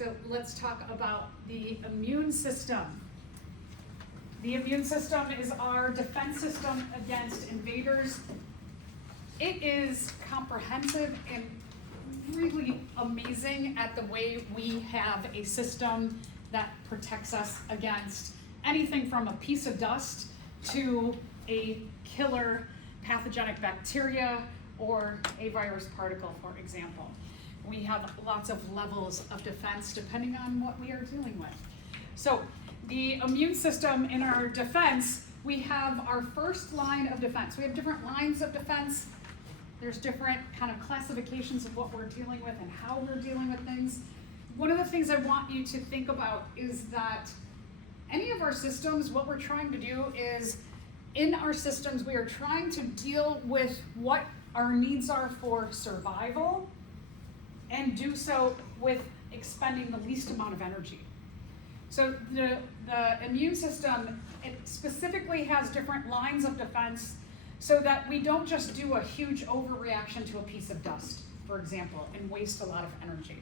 So let's talk about the immune system. The immune system is our defense system against invaders. It is comprehensive and really amazing at the way we have a system that protects us against anything from a piece of dust to a killer pathogenic bacteria or a virus particle, for example. We have lots of levels of defense depending on what we are dealing with. So the immune system in our defense, we have our first line of defense. We have different lines of defense. There's different kind of classifications of what we're dealing with and how we're dealing with things. One of the things I want you to think about is that any of our systems, what we're trying to do is, in our systems, we are trying to deal with what our needs are for survival and do so with expending the least amount of energy. So the immune system, it specifically has different lines of defense so that we don't just do a huge overreaction to a piece of dust, for example, and waste a lot of energy.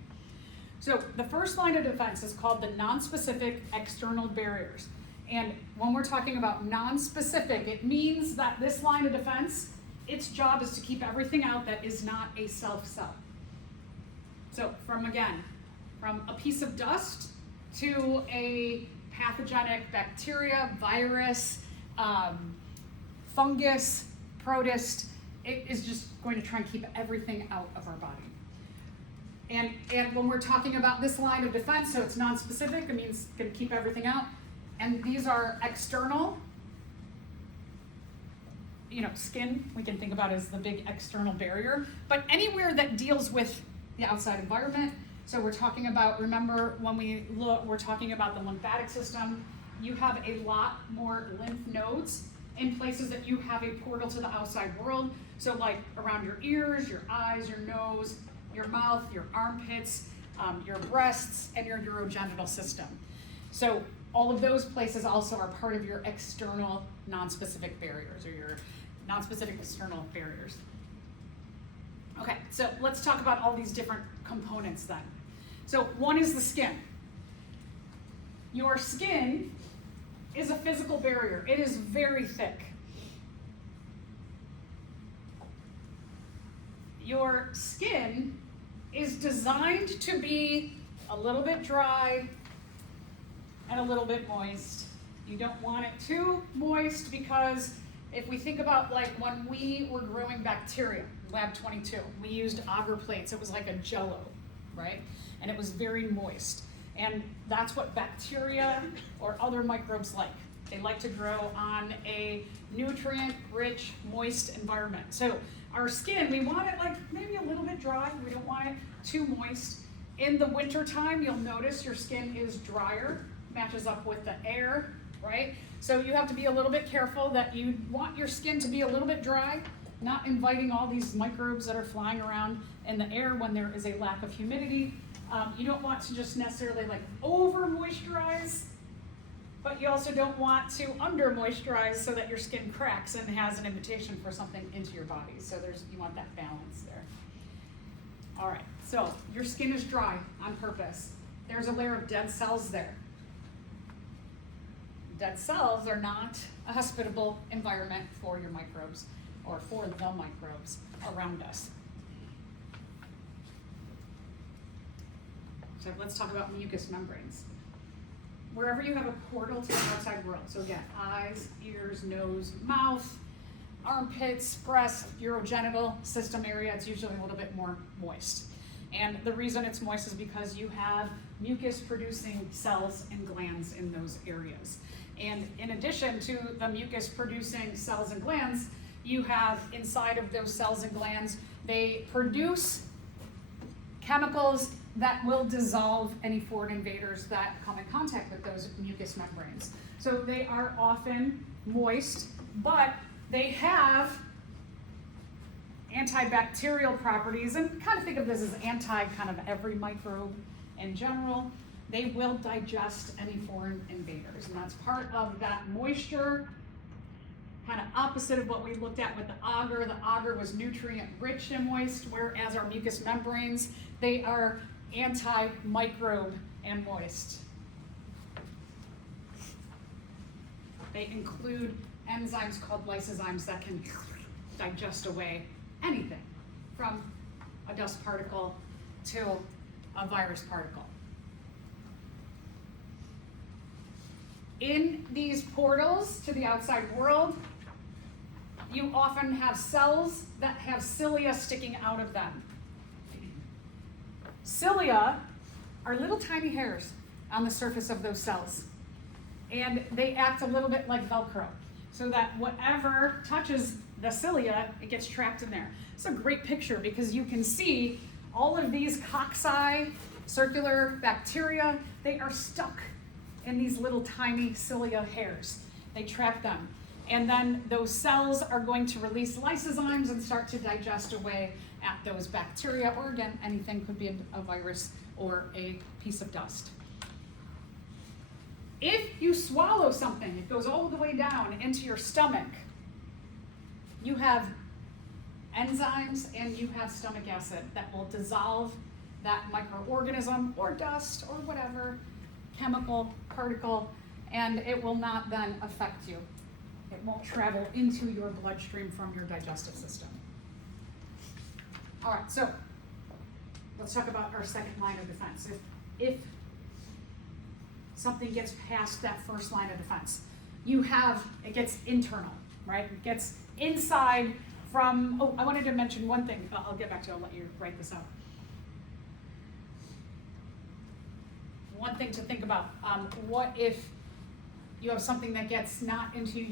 So the first line of defense is called the non-specific external barriers. And when we're talking about non-specific, it means that this line of defense, its job is to keep everything out that is not a self-cell. So from a piece of dust to a pathogenic bacteria, virus, fungus, protist, it is just going to try and keep everything out of our body. And when we're talking about this line of defense, so it's non-specific, it means it's going to keep everything out. And these are external. Skin, we can think about as the big external barrier, but anywhere that deals with the outside environment. So we're talking about, remember when we're talking about the lymphatic system, you have a lot more lymph nodes in places that you have a portal to the outside world. So like around your ears, your eyes, your nose, your mouth, your armpits, your breasts, and your urogenital system. So all of those places also are part of your external non-specific barriers or your non-specific external barriers. Okay, so let's talk about all these different components then. So one is the skin. Your skin is a physical barrier. It is very thick. Your skin is designed to be a little bit dry and a little bit moist. You don't want it too moist because if we think about like when we were growing bacteria, Lab 22, we used agar plates. It was like a jello, right? And it was very moist. And that's what bacteria or other microbes like. They like to grow on a nutrient-rich, moist environment. So our skin, we want it like maybe a little bit dry. We don't want it too moist. In the winter time, you'll notice your skin is drier, matches up with the air, right? So you have to be a little bit careful that you want your skin to be a little bit dry, not inviting all these microbes that are flying around in the air when there is a lack of humidity. You don't want to just necessarily like over moisturize, but you also don't want to under moisturize so that your skin cracks and has an invitation for something into your body. So you want that balance there. All right, so your skin is dry on purpose. There's a layer of dead cells there. Dead cells are not a hospitable environment for your microbes or for the microbes around us. So let's talk about mucous membranes. Wherever you have a portal to the outside world, so again, eyes, ears, nose, mouth, armpits, breast, urogenital system area, it's usually a little bit more moist. And the reason it's moist is because you have mucus-producing cells and glands in those areas. And in addition to the mucus-producing cells and glands, you have inside of those cells and glands, they produce chemicals that will dissolve any foreign invaders that come in contact with those mucous membranes. So they are often moist, but they have antibacterial properties, and kind of think of this as anti kind of every microbe in general. They will digest any foreign invaders, and that's part of that moisture, kind of opposite of what we looked at with the agar. The agar was nutrient rich and moist, whereas our mucous membranes, they are anti-microbe and moist. They include enzymes called lysozymes that can digest away anything from a dust particle to a virus particle. In these portals to the outside world, you often have cells that have cilia sticking out of them. Cilia are little tiny hairs on the surface of those cells, and they act a little bit like Velcro, so that whatever touches the cilia, it gets trapped in there. It's a great picture because you can see all of these cocci, circular bacteria, they are stuck in these little tiny cilia hairs. They trap them. And then those cells are going to release lysozymes and start to digest away at those bacteria, or again, anything could be a virus or a piece of dust. If you swallow something, it goes all the way down into your stomach, you have enzymes and you have stomach acid that will dissolve that microorganism or dust or whatever chemical particle, and it will not then affect you. It won't travel into your bloodstream from your digestive system. All right, so let's talk about our second line of defense. If something gets past that first line of defense, it gets internal, right? It gets inside from, I wanted to mention one thing. I'll get back to it, I'll let you write this out. One thing to think about, what if you have something that gets not into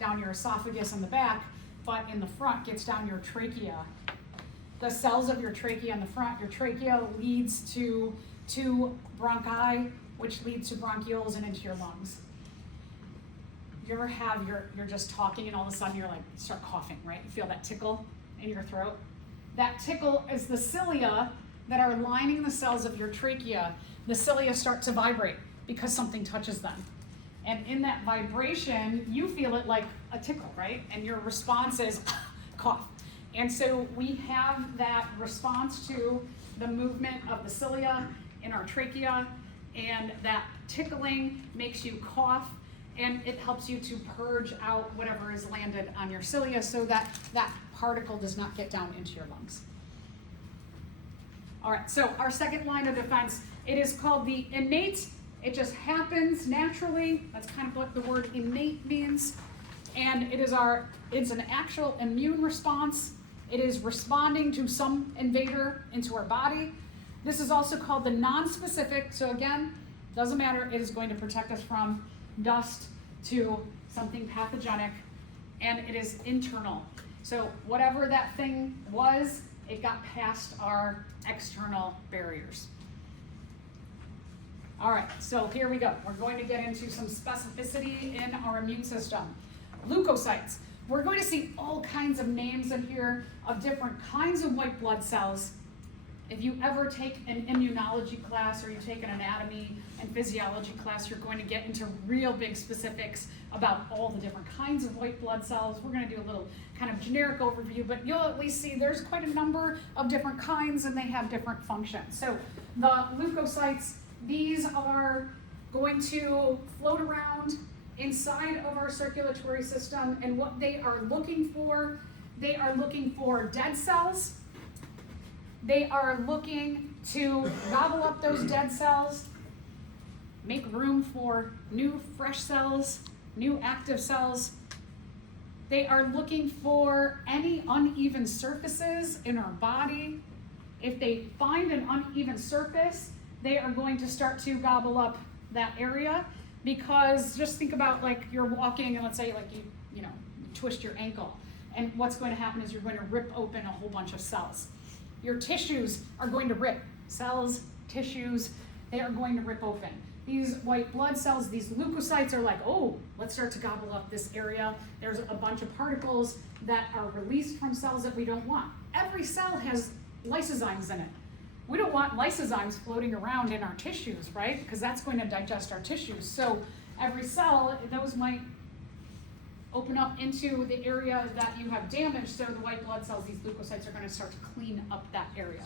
down your esophagus in the back, but in the front gets down your trachea. The cells of your trachea in the front, your trachea leads to bronchi, which leads to bronchioles and into your lungs. You ever have, you're just talking and all of a sudden you start coughing, right? You feel that tickle in your throat? That tickle is the cilia that are lining the cells of your trachea. The cilia start to vibrate because something touches them. And in that vibration, you feel it like a tickle, right? And your response is cough. And so we have that response to the movement of the cilia in our trachea, and that tickling makes you cough, and it helps you to purge out whatever is landed on your cilia so that that particle does not get down into your lungs. All right, so our second line of defense, it is called the innate. It just happens naturally. That's kind of what the word innate means. And it's an actual immune response. It is responding to some invader into our body. This is also called the non-specific. So again, doesn't matter. It is going to protect us from dust to something pathogenic, and it is internal. So whatever that thing was, it got past our external barriers. All right, so here we go. We're going to get into some specificity in our immune system. Leukocytes. We're going to see all kinds of names in here of different kinds of white blood cells. If you ever take an immunology class or you take an anatomy and physiology class, you're going to get into real big specifics about all the different kinds of white blood cells. We're going to do a little kind of generic overview, but you'll at least see there's quite a number of different kinds and they have different functions. So the leukocytes, these are going to float around inside of our circulatory system, and what they are looking for dead cells. They are looking to gobble up those dead cells, make room for new fresh cells, new active cells. They are looking for any uneven surfaces in our body. If they find an uneven surface, they are going to start to gobble up that area, because just think about you're walking and let's say you twist your ankle, and what's going to happen is you're going to rip open a whole bunch of cells. Your tissues are going to rip. Cells, tissues, they are going to rip open. These white blood cells, these leukocytes are like, oh, let's start to gobble up this area. There's a bunch of particles that are released from cells that we don't want. Every cell has lysozymes in it. We don't want lysozymes floating around in our tissues, right? Because that's going to digest our tissues. So every cell, those might open up into the area that you have damaged. So the white blood cells, these leukocytes, are going to start to clean up that area.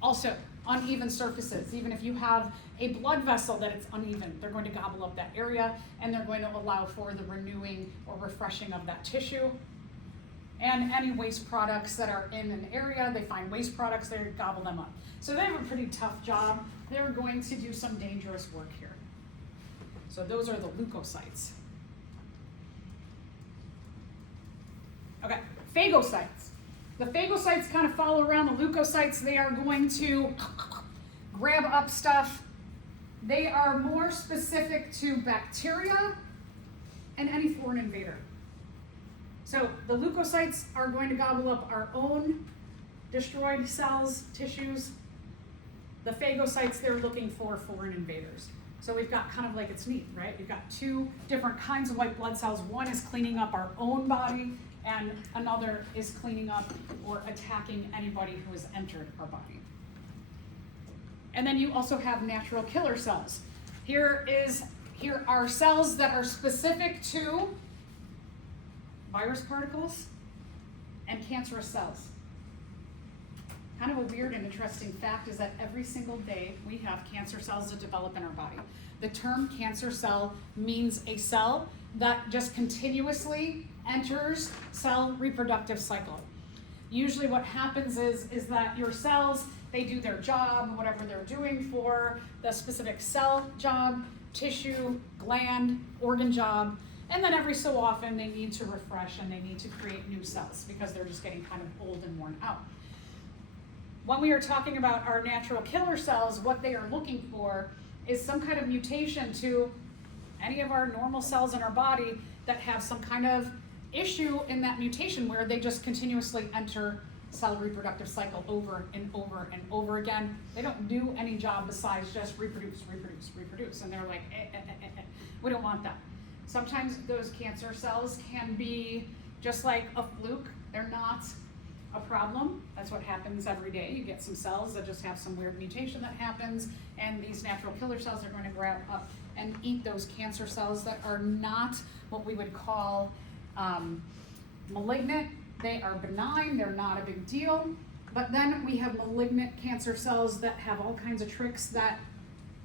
Also, uneven surfaces. Even if you have a blood vessel that it's uneven, they're going to gobble up that area, and they're going to allow for the renewing or refreshing of that tissue. And any waste products that are in an area, they find waste products, they gobble them up. So they have a pretty tough job. They're going to do some dangerous work here. So those are the leukocytes. Okay, phagocytes. The phagocytes kind of follow around the leukocytes. They are going to grab up stuff. They are more specific to bacteria and any foreign invader. So the leukocytes are going to gobble up our own destroyed cells, tissues. The phagocytes, they're looking for foreign invaders. So we've got kind of like, it's neat, right? We've got two different kinds of white blood cells. One is cleaning up our own body, and another is cleaning up or attacking anybody who has entered our body. And then you also have natural killer cells. Here are cells that are specific to virus particles and cancerous cells. Kind of a weird and interesting fact is that every single day we have cancer cells that develop in our body. The term cancer cell means a cell that just continuously enters cell reproductive cycle. Usually what happens is that your cells, they do their job, whatever they're doing for the specific cell job, tissue, gland, organ job, and then every so often they need to refresh and they need to create new cells because they're just getting kind of old and worn out. When we are talking about our natural killer cells, what they are looking for is some kind of mutation to any of our normal cells in our body that have some kind of issue in that mutation where they just continuously enter cell reproductive cycle over and over and over again. They don't do any job besides just reproduce, reproduce, reproduce. And they're like, we don't want that. Sometimes those cancer cells can be just like a fluke. They're not a problem. That's what happens every day. You get some cells that just have some weird mutation that happens, and these natural killer cells are going to grab up and eat those cancer cells that are not what we would call malignant. They are benign, they're not a big deal. But then we have malignant cancer cells that have all kinds of tricks that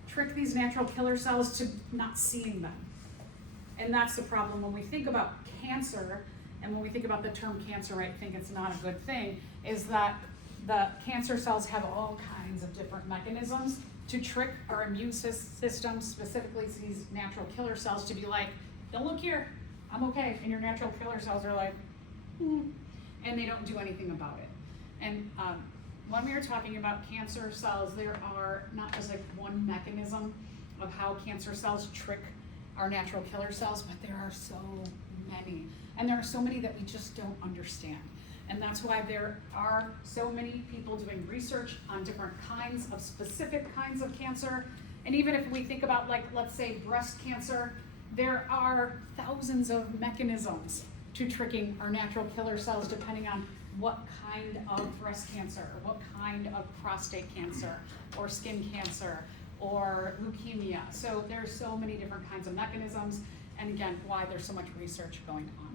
trick these natural killer cells to not seeing them. And that's the problem when we think about cancer, and when we think about the term cancer, I think it's not a good thing, is that the cancer cells have all kinds of different mechanisms to trick our immune system, specifically these natural killer cells, to be like, don't look here, I'm okay. And your natural killer cells are like, and they don't do anything about it. And when we are talking about cancer cells, there are not just like one mechanism of how cancer cells trick our natural killer cells, but there are so many. And there are so many that we just don't understand. And that's why there are so many people doing research on different kinds of specific kinds of cancer. And even if we think about, like, let's say breast cancer, there are thousands of mechanisms to tricking our natural killer cells depending on what kind of breast cancer, or what kind of prostate cancer, or skin cancer, or leukemia. So there's so many different kinds of mechanisms, and again, why there's so much research going on.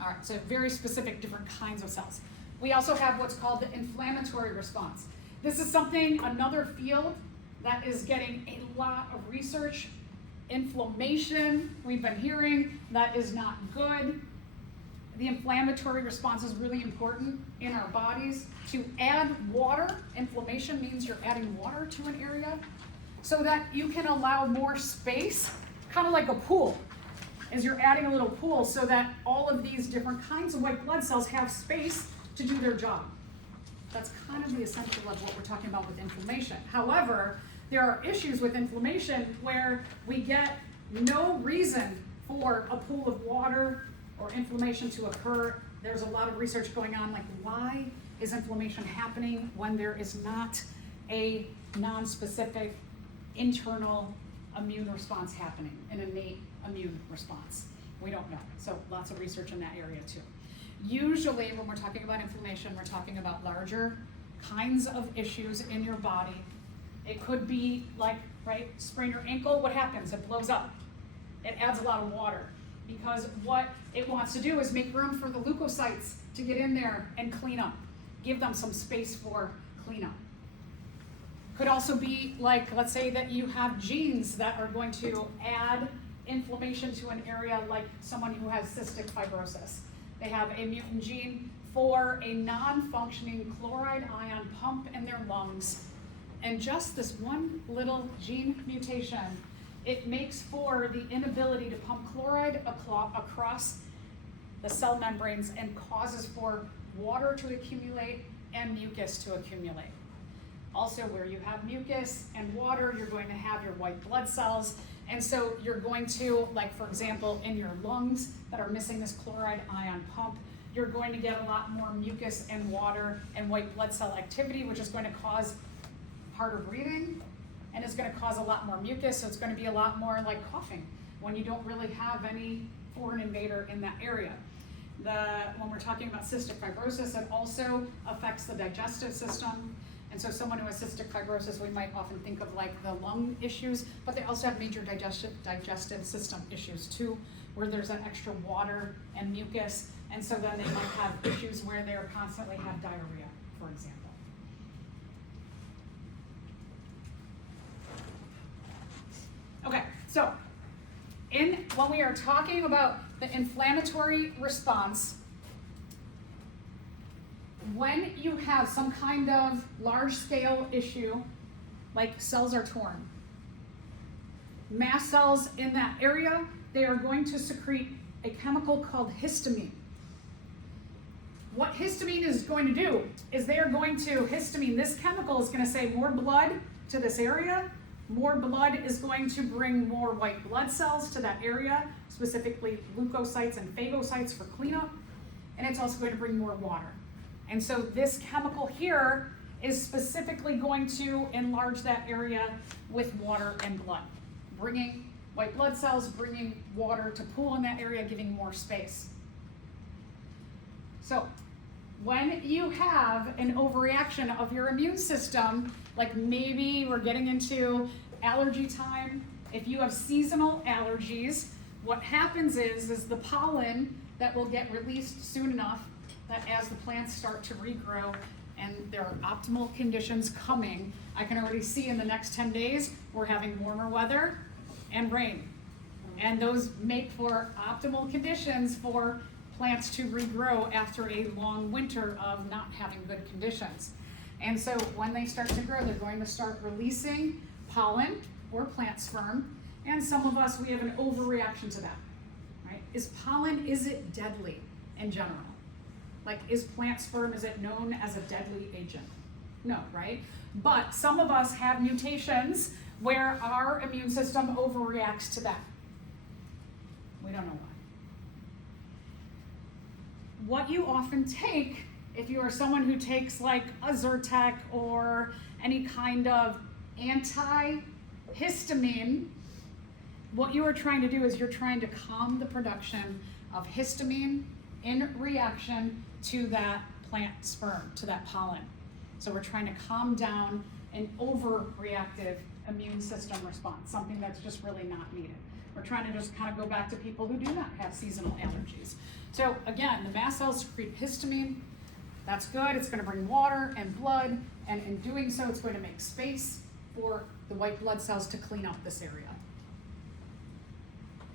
All right, so very specific different kinds of cells. We also have what's called the inflammatory response. This is something, another field that is getting a lot of research. Inflammation, we've been hearing, that is not good. The inflammatory response is really important in our bodies. To add water, inflammation means you're adding water to an area so that you can allow more space, kind of like a pool, is you're adding a little pool so that all of these different kinds of white blood cells have space to do their job. That's kind of the essential of what we're talking about with inflammation. However, there are issues with inflammation where we get no reason for a pool of water or inflammation to occur. There's a lot of research going on, like, why is inflammation happening when there is not a non-specific internal immune response happening, an innate immune response? We don't know. So lots of research in that area too. Usually when we're talking about inflammation, we're talking about larger kinds of issues in your body. It could be like, right, sprain your ankle, what happens? It blows up. It adds a lot of water because what it wants to do is make room for the leukocytes to get in there and clean up. Give them some space for cleanup. Could also be like, let's say that you have genes that are going to add inflammation to an area, like someone who has cystic fibrosis. They have a mutant gene for a non-functioning chloride ion pump in their lungs. And just this one little gene mutation, it makes for the inability to pump chloride across the cell membranes and causes for water to accumulate and mucus to accumulate. Also, where you have mucus and water, you're going to have your white blood cells. And so you're going to, like for example, in your lungs that are missing this chloride ion pump, you're going to get a lot more mucus and water and white blood cell activity, which is going to cause harder breathing, and it's going to cause a lot more mucus, so it's going to be a lot more like coughing when you don't really have any foreign invader in that area. When we're talking about cystic fibrosis, it also affects the digestive system. And so someone who has cystic fibrosis, we might often think of like the lung issues, but they also have major digestive system issues too, where there's that extra water and mucus. And so then they might have issues where they're constantly have diarrhea, for example. Okay, so when we are talking about the inflammatory response, when you have some kind of large-scale issue, like cells are torn, mast cells in that area, they are going to secrete a chemical called histamine. What histamine is going to do is this chemical is going to say more blood to this area. More blood is going to bring more white blood cells to that area, specifically leukocytes and phagocytes for cleanup, and it's also going to bring more water. And so this chemical here is specifically going to enlarge that area with water and blood, bringing white blood cells, bringing water to pool in that area, giving more space. So when you have an overreaction of your immune system, like maybe we're getting into allergy time, if you have seasonal allergies, what happens is the pollen that will get released soon enough that as the plants start to regrow and there are optimal conditions coming, I can already see in the next 10 days, we're having warmer weather and rain. And those make for optimal conditions for plants to regrow after a long winter of not having good conditions. And so when they start to grow, they're going to start releasing pollen or plant sperm. And some of us, we have an overreaction to that, right? Is it deadly in general? Like, is plant sperm, is it known as a deadly agent? No, right? But some of us have mutations where our immune system overreacts to that. We don't know why. What you often take, if you are someone who takes like a Zyrtec or any kind of antihistamine, what you are trying to do is you're trying to calm the production of histamine in reaction to that plant sperm, to that pollen. So we're trying to calm down an overreactive immune system response, something that's just really not needed. We're trying to just kind of go back to people who do not have seasonal allergies. So again, the mast cells secrete histamine. That's good. It's going to bring water and blood, and in doing so, it's going to make space for the white blood cells to clean up this area.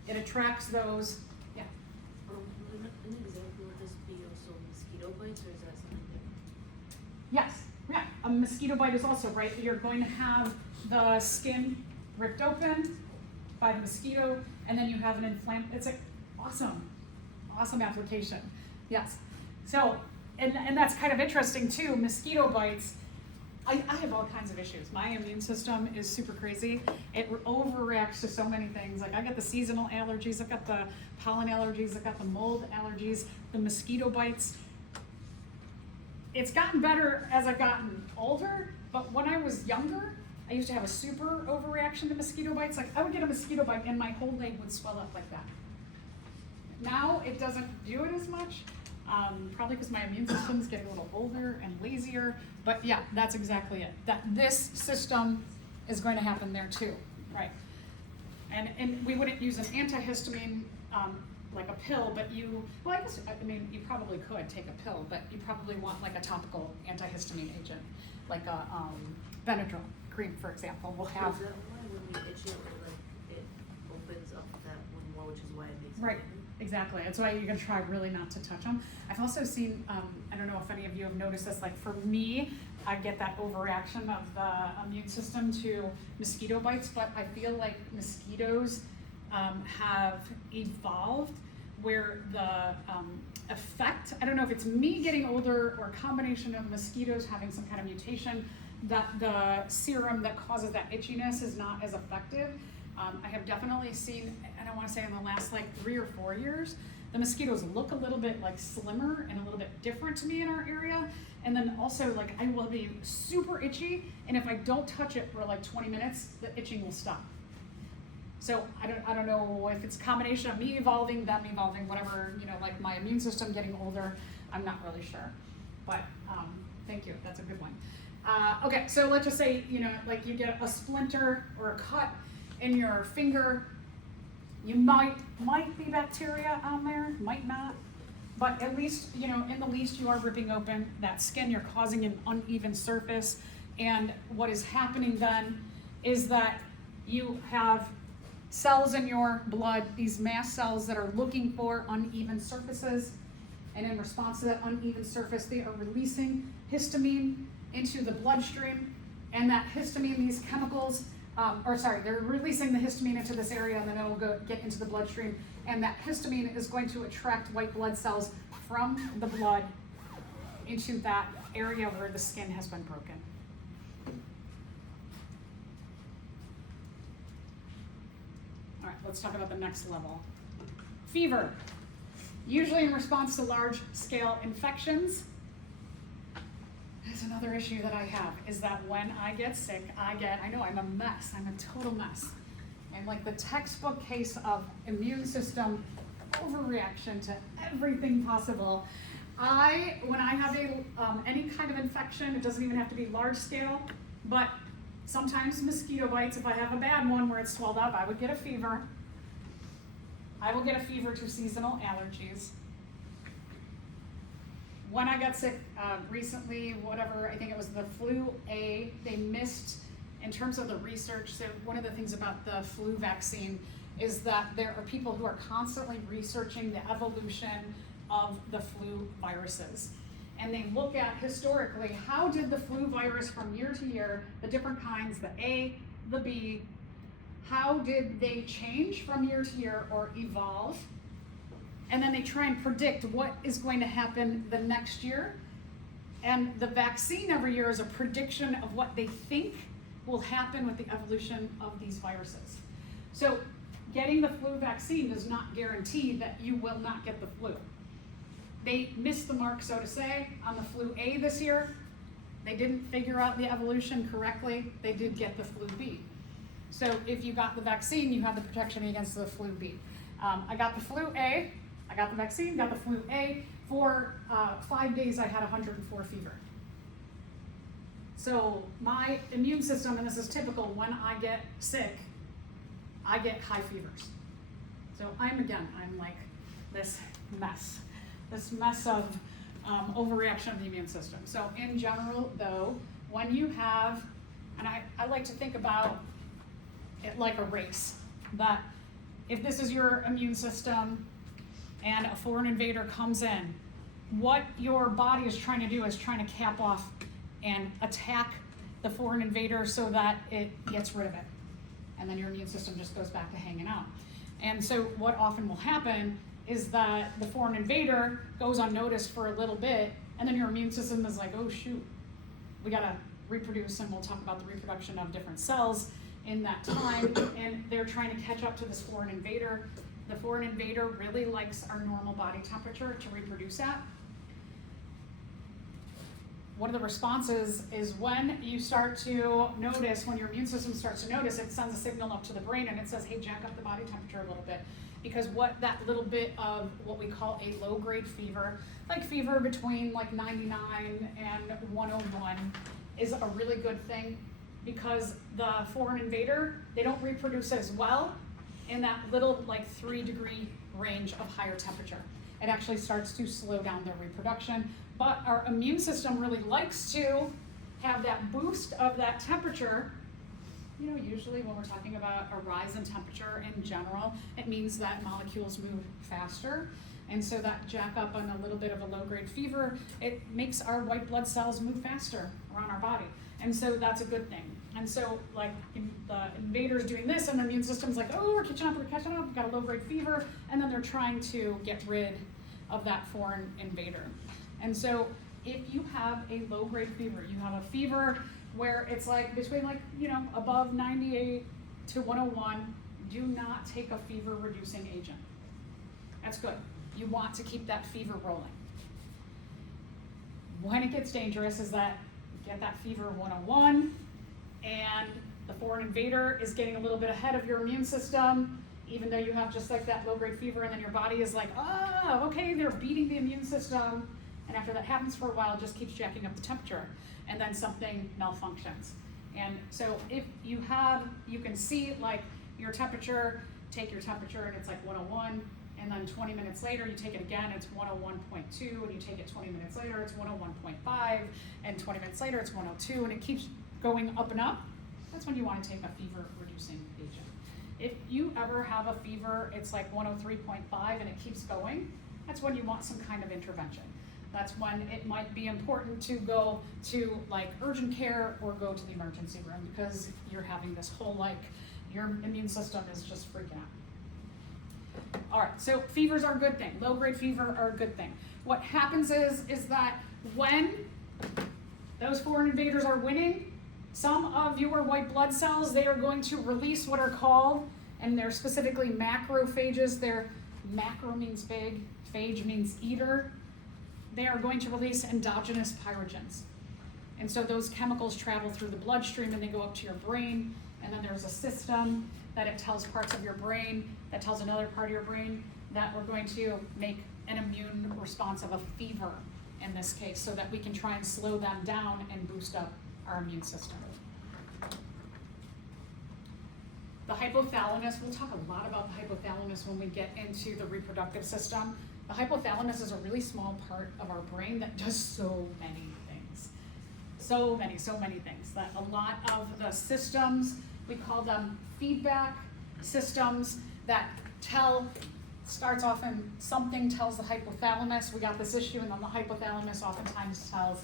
It attracts those. Yeah. An example would this be also mosquito bites, or is that something different? Yes. Yeah. A mosquito bite is also right. You're going to have the skin ripped open by the mosquito, and then you have an It's like awesome application. Yes. So, and that's kind of interesting too. Mosquito bites. I have all kinds of issues. My immune system is super crazy. It overreacts to so many things. Like I got the seasonal allergies, I've got the pollen allergies, I've got the mold allergies, the mosquito bites. It's gotten better as I've gotten older, but when I was younger, I used to have a super overreaction to mosquito bites. Like I would get a mosquito bite and my whole leg would swell up like that. Now it doesn't do it as much. Probably because my immune system's getting a little older and lazier, but yeah, that's exactly it. That this system is going to happen there too, right? And we wouldn't use an antihistamine like a pill, but well, I guess, I mean, you probably could take a pill, but you probably want like a topical antihistamine agent, like a Benadryl cream, for example, will have. Is that why when we itch it, it opens up that one more, which is why it makes it Right, bigger? exactly. That's why you're gonna try really not to touch them. I've also seen, I don't know if any of you have noticed this, like for me, I get that overreaction of the immune system to mosquito bites, but I feel like mosquitoes have evolved where the effect, I don't know if it's me getting older or a combination of mosquitoes having some kind of mutation, that the serum that causes that itchiness is not as effective. I have definitely seen, and I want to say in the last like 3 or 4 years, the mosquitoes look a little bit like slimmer and a little bit different to me in our area. And then also like I will be super itchy, and if I don't touch it for like 20 minutes, the itching will stop. So I don't know if it's a combination of me evolving, them evolving, whatever, you know, like my immune system getting older, I'm not really sure. But thank you, that's a good one. Okay, so let's just say, you know, like you get a splinter or a cut in your finger. You might be bacteria on there, might not, but at least, you know, in the least you are ripping open that skin, you're causing an uneven surface, and what is happening then is that you have cells in your blood, these mast cells that are looking for uneven surfaces, and in response to that uneven surface, they are releasing histamine into the bloodstream, and that histamine, these chemicals, they're releasing the histamine into this area, and then it'll get into the bloodstream, and that histamine is going to attract white blood cells from the blood into that area where the skin has been broken. All right, let's talk about the next level. Fever, usually in response to large-scale infections. There's another issue that I have, is that when I get sick, I know I'm a mess, I'm a total mess. I'm like the textbook case of immune system overreaction to everything possible. When I have any kind of infection, it doesn't even have to be large scale, but sometimes mosquito bites, if I have a bad one where it's swelled up, I would get a fever. I will get a fever to seasonal allergies. When I got sick recently, I think it was the flu A, they missed in terms of the research. So one of the things about the flu vaccine is that there are people who are constantly researching the evolution of the flu viruses. And they look at historically, how did the flu virus from year to year, the different kinds, the A, the B, how did they change from year to year or evolve? And then they try and predict what is going to happen the next year. And the vaccine every year is a prediction of what they think will happen with the evolution of these viruses. So getting the flu vaccine does not guarantee that you will not get the flu. They missed the mark, so to say, on the flu A this year. They didn't figure out the evolution correctly. They did get the flu B. So if you got the vaccine, you have the protection against the flu B. I got the flu A, I got the vaccine, got the flu A. For 5 days, I had 104 fever. So my immune system, and this is typical, when I get sick, I get high fevers. So I'm like this mess of overreaction of the immune system. So in general, though, when you have, and I like to think about it like a race, that if this is your immune system and a foreign invader comes in, what your body is trying to do is trying to cap off and attack the foreign invader so that it gets rid of it. And then your immune system just goes back to hanging out. And so what often will happen is that the foreign invader goes unnoticed for a little bit, and then your immune system is like, oh shoot, we gotta reproduce, and we'll talk about the reproduction of different cells in that time, and they're trying to catch up to this foreign invader. The foreign invader really likes our normal body temperature to reproduce at. One of the responses is when you start to notice, when your immune system starts to notice, it sends a signal up to the brain and it says, hey, jack up the body temperature a little bit. Because what that little bit of what we call a low-grade fever, like fever between like 99 and 101, is a really good thing, because the foreign invader, they don't reproduce as well in that little like 3-degree range of higher temperature. It actually starts to slow down their reproduction, but our immune system really likes to have that boost of that temperature. You know, usually when we're talking about a rise in temperature in general, it means that molecules move faster. And so that jack up on a little bit of a low-grade fever, it makes our white blood cells move faster around our body. And so that's a good thing. And so like the invader's doing this and the immune system's like, oh, we're catching up, we've got a low-grade fever, and then they're trying to get rid of that foreign invader. And so if you have a low-grade fever, you have a fever where it's like between like, you know, above 98 to 101, do not take a fever-reducing agent. That's good. You want to keep that fever rolling. When it gets dangerous is that you get that fever 101 and the foreign invader is getting a little bit ahead of your immune system, even though you have just like that low-grade fever, and then your body is like, oh, okay, they're beating the immune system. And after that happens for a while, it just keeps jacking up the temperature, and then something malfunctions. And so if you can see like your temperature, take your temperature and it's like 101, and then 20 minutes later you take it again, it's 101.2, and you take it 20 minutes later, it's 101.5, and 20 minutes later it's 102, and it keeps going up and up. That's when you want to take a fever-reducing agent. If you ever have a fever, it's like 103.5 and it keeps going, that's when you want some kind of intervention. That's when it might be important to go to like urgent care or go to the emergency room, because you're having this whole like, your immune system is just freaking out. All right, so fevers are a good thing. Low-grade fever are a good thing. What happens is that when those foreign invaders are winning, some of your white blood cells, they are going to release what are called, and they're specifically macrophages. They're, macro means big, phage means eater. They are going to release endogenous pyrogens. And so those chemicals travel through the bloodstream and they go up to your brain, and then there's a system that it tells parts of your brain, that tells another part of your brain that we're going to make an immune response of a fever in this case, so that we can try and slow them down and boost up our immune system. The hypothalamus, we'll talk a lot about the hypothalamus when we get into the reproductive system. The hypothalamus is a really small part of our brain that does so many things. So many things. That a lot of the systems, we call them feedback systems, that starts off in something tells the hypothalamus, we got this issue, and then the hypothalamus oftentimes tells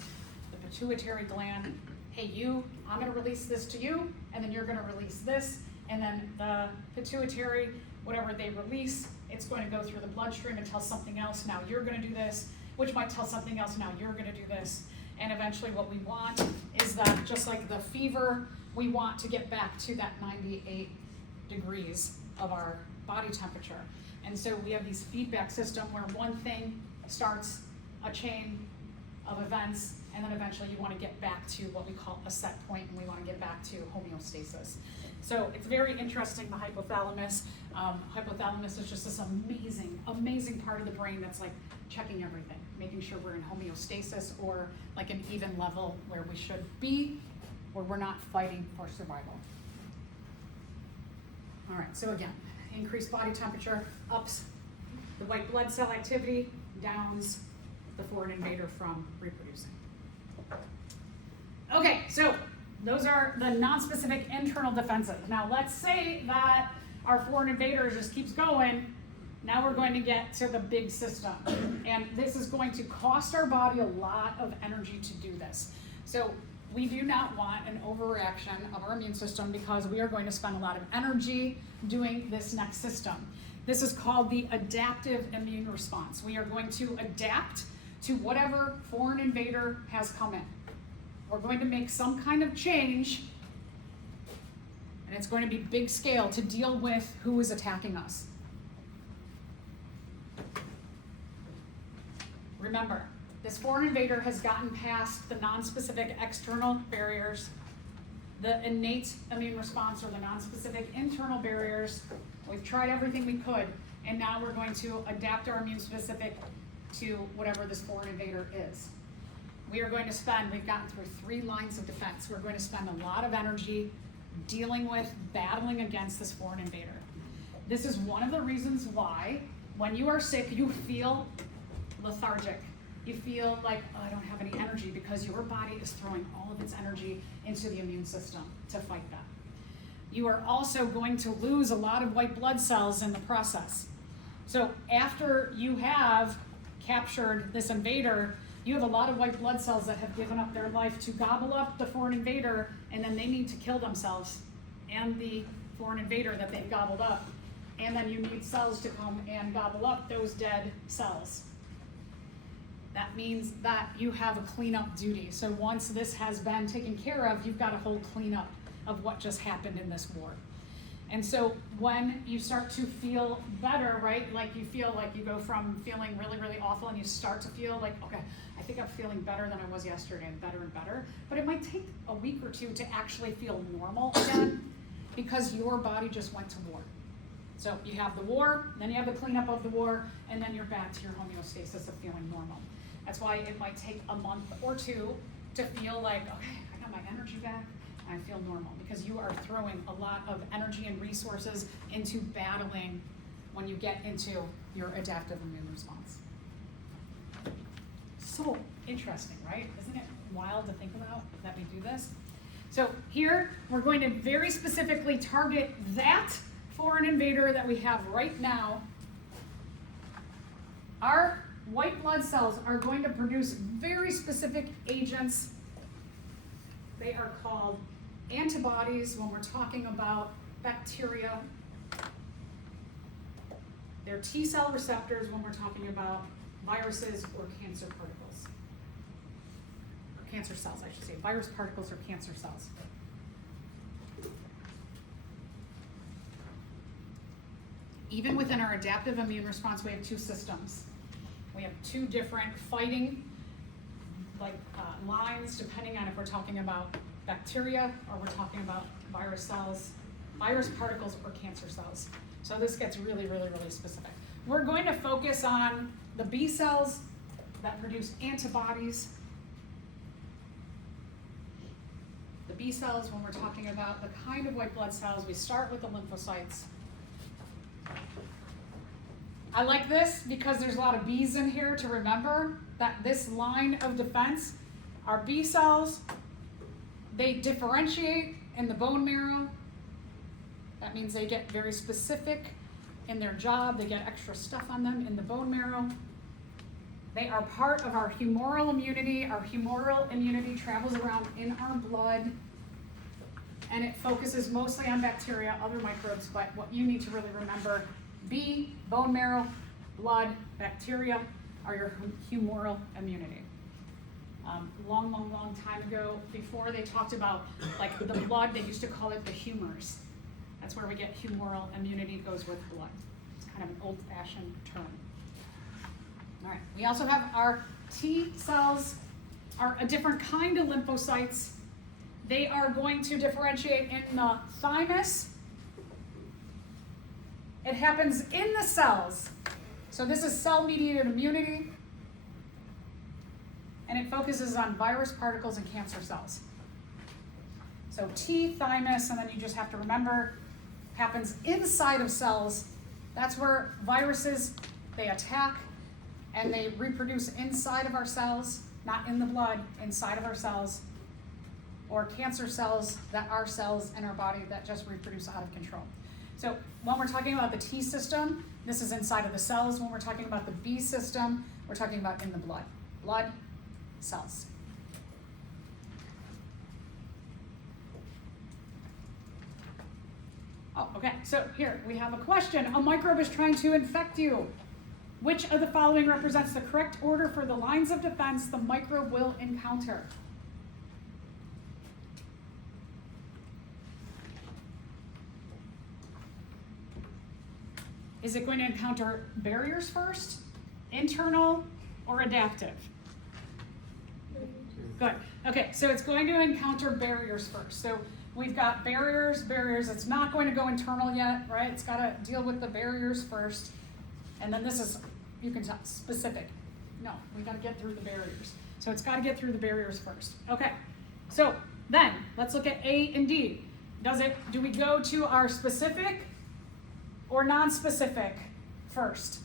the pituitary gland, hey you, I'm gonna release this to you, and then you're gonna release this, and then the pituitary, whatever they release, it's going to go through the bloodstream and tell something else, now you're gonna do this, which might tell something else, now you're gonna do this. And eventually what we want is that, just like the fever, we want to get back to that 98 degrees of our body temperature. And so we have these feedback system where one thing starts a chain of events, and then eventually you want to get back to what we call a set point, and we want to get back to homeostasis. So it's very interesting, the hypothalamus. Hypothalamus is just this amazing part of the brain that's like checking everything, making sure we're in homeostasis, or like an even level where we should be, where we're not fighting for survival. All right, so again, increased body temperature ups the white blood cell activity, downs the foreign invader from reproducing. Okay, so those are the non-specific internal defenses. Now let's say that our foreign invader just keeps going. Now we're going to get to the big system. And this is going to cost our body a lot of energy to do this. So we do not want an overreaction of our immune system, because we are going to spend a lot of energy doing this next system. This is called the adaptive immune response. We are going to adapt to whatever foreign invader has come in. We're going to make some kind of change, and it's going to be big scale to deal with who is attacking us. Remember, this foreign invader has gotten past the non-specific external barriers, the innate immune response, or the non-specific internal barriers. We've tried everything we could, and now we're going to adapt our immune specific to whatever this foreign invader is. We are going to spend, we've gotten through 3 lines of defense. We're going to spend a lot of energy dealing with, battling against this foreign invader. This is one of the reasons why When you are sick, you feel lethargic. You feel like, oh, I don't have any energy, because your body is throwing all of its energy into the immune system to fight that. You are also going to lose a lot of white blood cells in the process. So after you have captured this invader, you have a lot of white blood cells that have given up their life to gobble up the foreign invader, and then they need to kill themselves and the foreign invader that they've gobbled up. And then you need cells to come and gobble up those dead cells. That means that you have a cleanup duty. So once this has been taken care of, you've got a whole cleanup of what just happened in this war. And so when you start to feel better, right, like you feel like you go from feeling really, really awful and you start to feel like, okay, I think I'm feeling better than I was yesterday, and better. But it might take a week or two to actually feel normal again, because your body just went to war. So you have the war, then you have the cleanup of the war, and then you're back to your homeostasis of feeling normal. That's why it might take a month or two to feel like, okay, I got my energy back, and I feel normal, because you are throwing a lot of energy and resources into battling when you get into your adaptive immune response. So interesting, right? Isn't it wild to think about that we do this? So here, we're going to very specifically target that foreign invader that we have right now. Our white blood cells are going to produce very specific agents. They are called antibodies when we're talking about bacteria. They're T cell receptors when we're talking about viruses or cancer particles. Or cancer cells, I should say. Virus particles or cancer cells. Even within our adaptive immune response, we have two systems. We have two different fighting lines, depending on if we're talking about bacteria or we're talking about virus cells, virus particles, or cancer cells. So this gets really, really, really specific. We're going to focus on the B cells that produce antibodies. The B cells, when we're talking about the kind of white blood cells, we start with the lymphocytes. I like this because there's a lot of B's in here to remember that this line of defense, our B cells, they differentiate in the bone marrow. That means they get very specific in their job. They get extra stuff on them in the bone marrow. They are part of our humoral immunity. Our humoral immunity travels around in our blood, and it focuses mostly on bacteria, other microbes, but what you need to really remember, B, bone marrow, blood, bacteria are your humoral immunity. Long time ago, before they talked about like the blood, they used to call it the humors. That's where we get humoral immunity, goes with blood. It's kind of an old-fashioned term. All right, we also have our T cells, are a different kind of lymphocytes. They are going to differentiate in the thymus. It happens in the cells. So this is cell-mediated immunity. And it focuses on virus particles and cancer cells. So T, thymus, and then you just have to remember, happens inside of cells. That's where viruses, they attack and they reproduce inside of our cells, not in the blood, inside of our cells. Or cancer cells that are cells in our body that just reproduce out of control. So when we're talking about the T system, this is inside of the cells. When we're talking about the B system, we're talking about in the blood. Blood cells. Oh, okay, so here we have a question. A microbe is trying to infect you. Which of the following represents the correct order for the lines of defense the microbe will encounter? Is it going to encounter barriers first, internal, or adaptive? Good. Okay, so it's going to encounter barriers first. So we've got barriers. It's not going to go internal yet, right? It's got to deal with the barriers first. And then this is, you can tell, specific. No, we got to get through the barriers. So it's got to get through the barriers first. Okay, so then let's look at A and D. Do we go to our specific or non-specific first?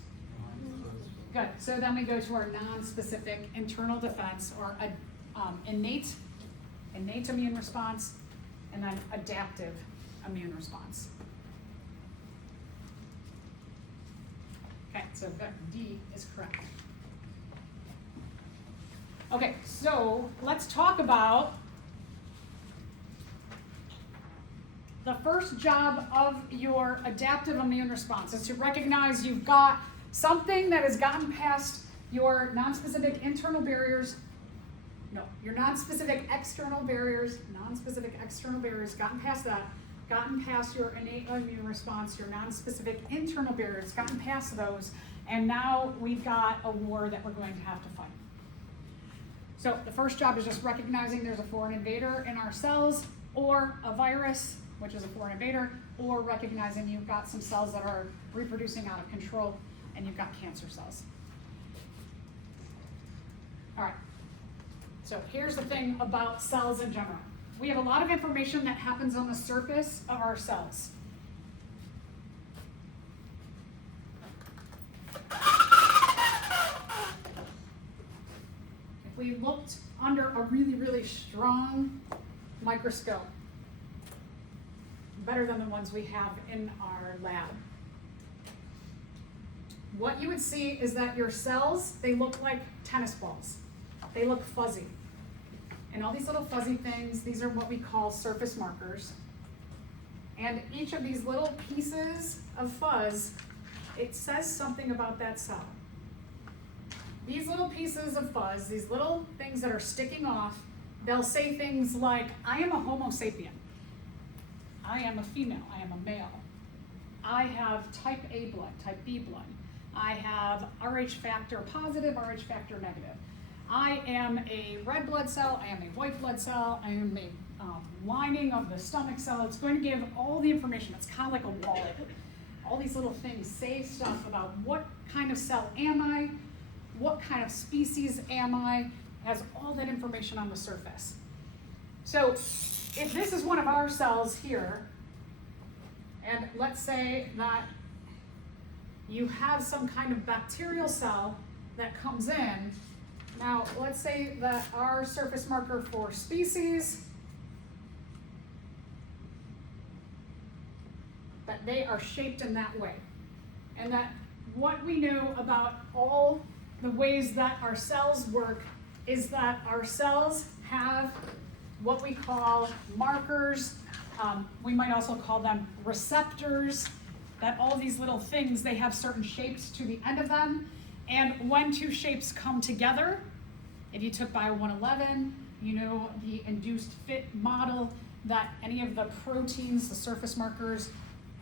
Good. So then we go to our non-specific internal defense, or innate immune response, and then adaptive immune response. Okay, so D is correct. Okay, so let's talk about the first job of your adaptive immune response is to recognize you've got something that has gotten past your nonspecific internal barriers, your nonspecific external barriers, gotten past that, gotten past your innate immune response, your nonspecific internal barriers, gotten past those, and now we've got a war that we're going to have to fight. So the first job is just recognizing there's a foreign invader in our cells, or a virus, which is a foreign invader, or recognizing you've got some cells that are reproducing out of control and you've got cancer cells. All right, so here's the thing about cells in general. We have a lot of information that happens on the surface of our cells. If we looked under a really, really strong microscope, better than the ones we have in our lab, what you would see is that your cells, they look like tennis balls. They look fuzzy. And all these little fuzzy things, these are what we call surface markers. And each of these little pieces of fuzz, it says something about that cell. These little pieces of fuzz, these little things that are sticking off, they'll say things like, I am a Homo sapien. I am a female, I am a male. I have type A blood, type B blood. I have Rh factor positive, Rh factor negative. I am a red blood cell, I am a white blood cell, I am a lining of the stomach cell. It's going to give all the information. It's kind of like a wallet. All these little things say stuff about what kind of cell am I, what kind of species am I. It has all that information on the surface. So if this is one of our cells here, and let's say that you have some kind of bacterial cell that comes in. Now, let's say that our surface marker for species, that they are shaped in that way. And that what we know about all the ways that our cells work is that our cells have what we call markers. We might also call them receptors. That all these little things, they have certain shapes to the end of them. And when two shapes come together, if you took Bio 111, you know the induced fit model, that any of the proteins, the surface markers,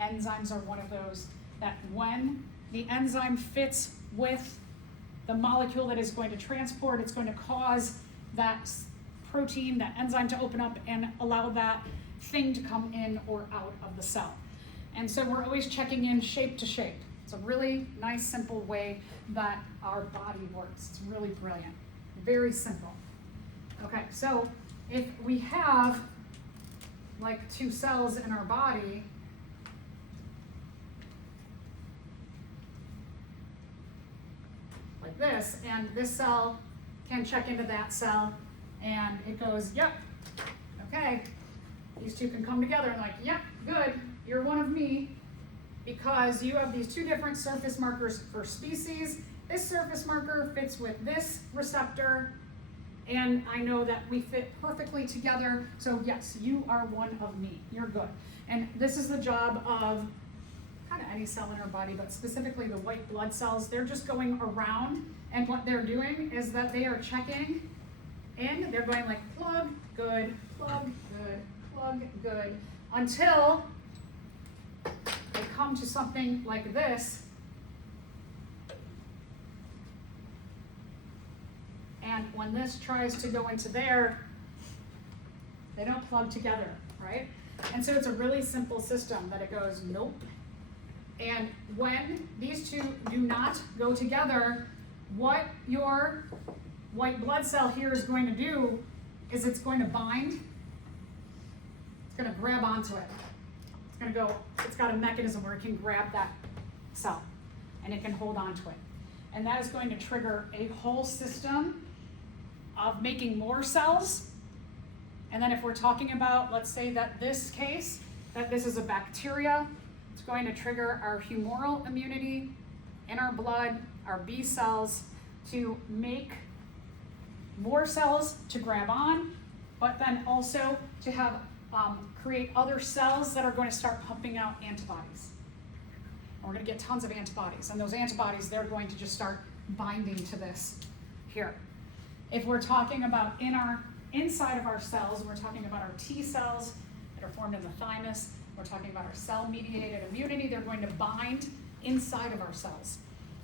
enzymes are one of those, that when the enzyme fits with the molecule that is going to transport, it's going to cause that protein, that enzyme to open up and allow that thing to come in or out of the cell. And so we're always checking in shape to shape. It's a really nice, simple way that our body works. It's really brilliant, very simple. Okay, so if we have like two cells in our body, like this, and this cell can check into that cell, and it goes, yep, okay, these two can come together and like, yep, good, you're one of me, because you have these two different surface markers for species. This surface marker fits with this receptor, and I know that we fit perfectly together, so yes, you are one of me, you're good. And this is the job of kind of any cell in our body, but specifically the white blood cells. They're just going around, and what they're doing is that they are checking in. They're going like plug, good, plug, good, plug, good, until they come to something like this. And when this tries to go into there, they don't plug together, right? And so it's a really simple system that it goes, nope. And when these two do not go together, what your white blood cell here is going to do is it's going to bind, it's going to grab onto it. It's going to go, it's got a mechanism where it can grab that cell and it can hold on to it. and that is going to trigger a whole system of making more cells. And then if we're talking about, let's say that this case, that this is a bacteria, it's going to trigger our humoral immunity in our blood, our B cells, to make more cells to grab on, but then also to have create other cells that are going to start pumping out antibodies. And we're going to get tons of antibodies, and those antibodies, they're going to just start binding to this here. If we're talking about inside of our cells, we're talking about our T cells that are formed in the thymus. We're talking about our cell-mediated immunity. They're going to bind inside of our cells.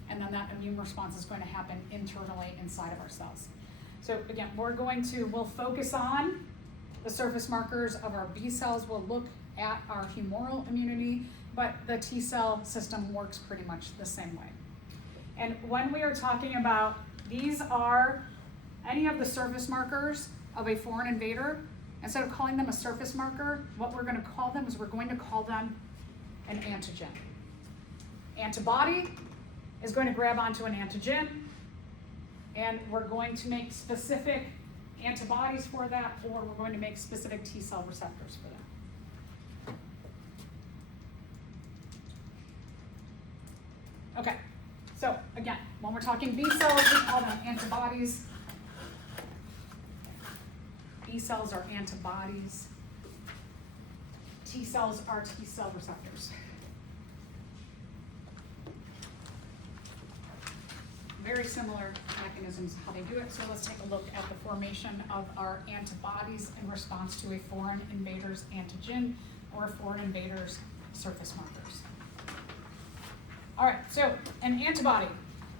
And then that immune response is going to happen internally inside of our cells. So again, we'll focus on the surface markers of our B cells. We'll look at our humoral immunity, but the T cell system works pretty much the same way. And when we are talking about, these are any of the surface markers of a foreign invader, instead of calling them a surface marker, what we're going to call them is we're going to call them an antigen. Antibody is going to grab onto an antigen, and we're going to make specific antibodies for that, or we're going to make specific T cell receptors for that. Okay, so again, when we're talking B cells, we call them antibodies. B cells are antibodies. T cells are T cell receptors. Very similar mechanisms how they do it. So let's take a look at the formation of our antibodies in response to a foreign invader's antigen or a foreign invader's surface markers. All right, so an antibody.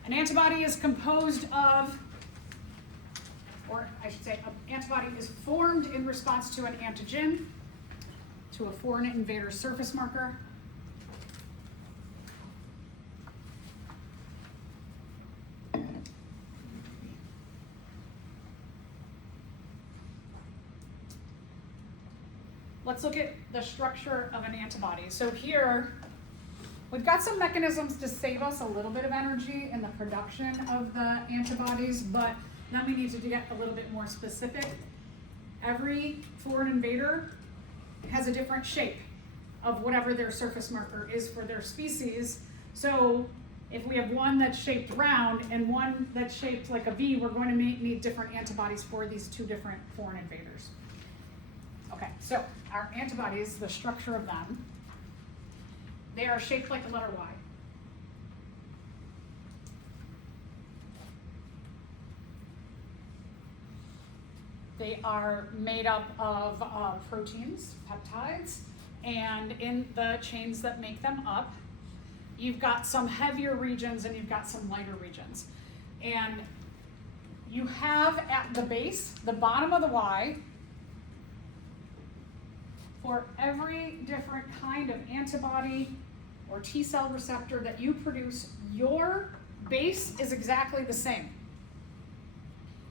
An antibody is composed of, or I should say, an antibody is formed in response to an antigen, to a foreign invader's surface marker. Let's look at the structure of an antibody. So here, we've got some mechanisms to save us a little bit of energy in the production of the antibodies, but then we need to get a little bit more specific. Every foreign invader has a different shape of whatever their surface marker is for their species. So if we have one that's shaped round and one that's shaped like a V, we're going to need different antibodies for these two different foreign invaders. Okay, so our antibodies, the structure of them, they are shaped like the letter Y. They are made up of proteins, peptides, and in the chains that make them up, you've got some heavier regions and you've got some lighter regions. And you have at the base, the bottom of the Y, for every different kind of antibody or T cell receptor that you produce, your base is exactly the same.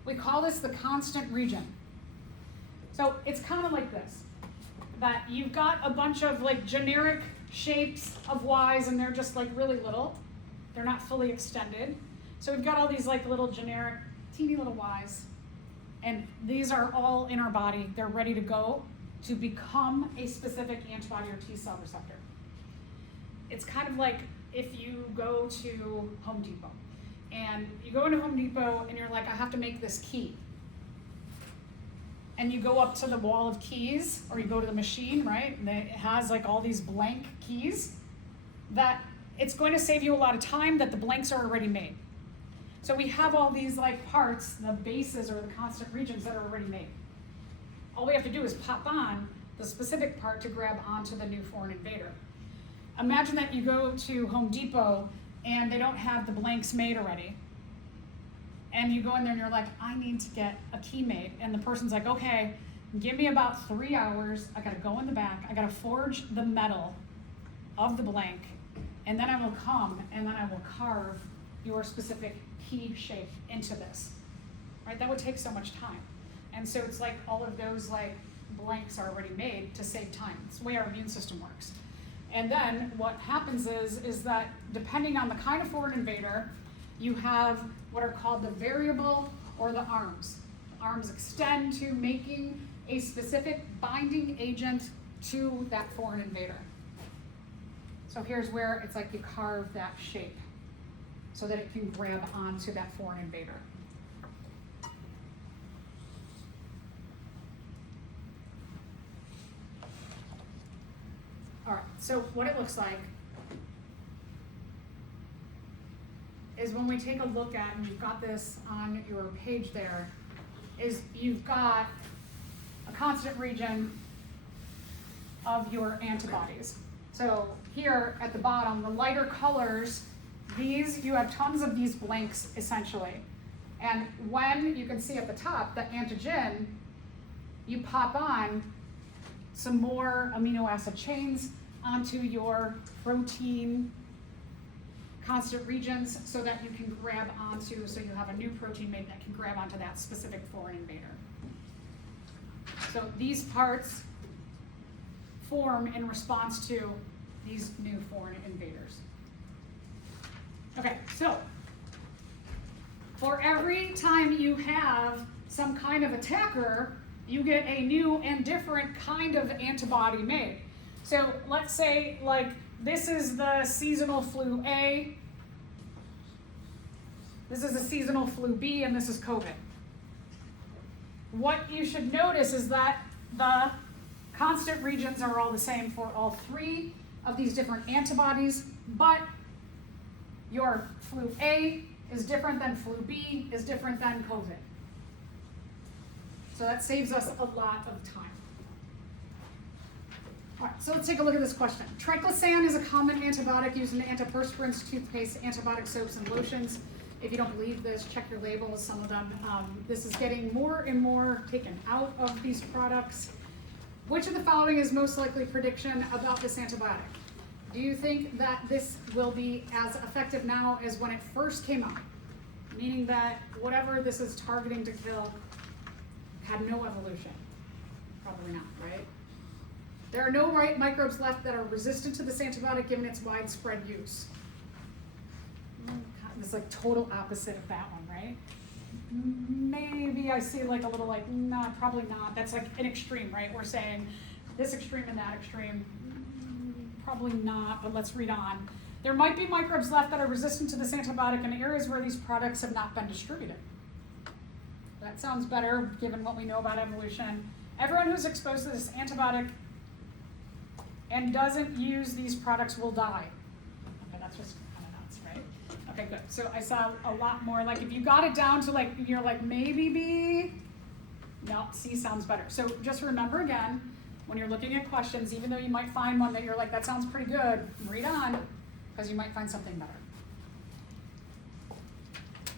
We call this the constant region. So it's kind of like this, that you've got a bunch of like generic shapes of Ys and they're just like really little. They're not fully extended. So we've got all these like little generic, teeny little Ys, and these are all in our body. They're ready to go to become a specific antibody or T cell receptor. It's kind of like if you go to Home Depot and you go into Home Depot and you're like, I have to make this key. And you go up to the wall of keys, or you go to the machine, right? And it has like all these blank keys, that it's going to save you a lot of time that the blanks are already made. So we have all these like parts, the bases or the constant regions that are already made. All we have to do is pop on the specific part to grab onto the new foreign invader. Imagine that you go to Home Depot and they don't have the blanks made already. And you go in there and you're like, I need to get a key made. And the person's like, okay, give me about 3 hours. I gotta go in the back. I gotta forge the metal of the blank. And then I will come and then I will carve your specific key shape into this. Right? That would take so much time. And so it's like all of those like blanks are already made to save time. It's the way our immune system works. And then what happens is that depending on the kind of foreign invader, you have what are called the variable or the arms. The arms extend to making a specific binding agent to that foreign invader. So here's where it's like you carve that shape so that it can grab onto that foreign invader. All right, so what it looks like is when we take a look at, and you've got this on your page there, is you've got a constant region of your antibodies. So here at the bottom, the lighter colors, these, you have tons of these blanks essentially. And when you can see at the top, the antigen, you pop on some more amino acid chains onto your protein constant regions so that you can grab onto, so you have a new protein made that can grab onto that specific foreign invader. So these parts form in response to these new foreign invaders. Okay, so for every time you have some kind of attacker, you get a new and different kind of antibody made. So let's say like this is the seasonal flu A, this is the seasonal flu B, and this is COVID. What you should notice is that the constant regions are all the same for all three of these different antibodies, but your flu A is different than flu B, is different than COVID. So that saves us a lot of time. All right, so let's take a look at this question. Triclosan is a common antibiotic used in antiperspirants, toothpaste, antibiotic soaps, and lotions. If you don't believe this, check your labels. Some of them, this is getting more and more taken out of these products. Which of the following is most likely prediction about this antibiotic? Do you think that this will be as effective now as when it first came out? Meaning that whatever this is targeting to kill had no evolution? Probably not, right? There are no microbes left that are resistant to this antibiotic given its widespread use. It's like total opposite of that one, right? Maybe I see like a little like, nah, probably not. That's like an extreme, right? We're saying this extreme and that extreme. Probably not, but let's read on. There might be microbes left that are resistant to this antibiotic in areas where these products have not been distributed. That sounds better given what we know about evolution. Everyone who's exposed to this antibiotic and doesn't use these products will die. Okay, that's just kind of nuts, right? Okay, good. So I saw a lot more, like if you got it down to like, you're like maybe B, no, C sounds better. So just remember again, when you're looking at questions, even though you might find one that you're like, that sounds pretty good, read on, because you might find something better.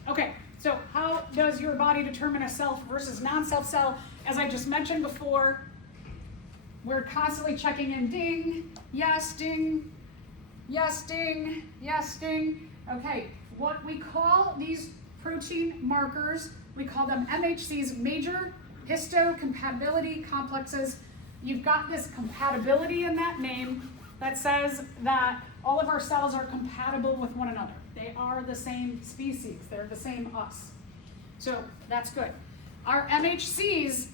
Okay, so how does your body determine a self versus non-self cell? As I just mentioned before, we're constantly checking in, ding, yes, ding, yes, ding, yes, ding. Okay, what we call these protein markers, we call them MHCs, major histocompatibility complexes. You've got this compatibility in that name that says that all of our cells are compatible with one another. They are the same species. They're the same us. So that's good. Our MHCs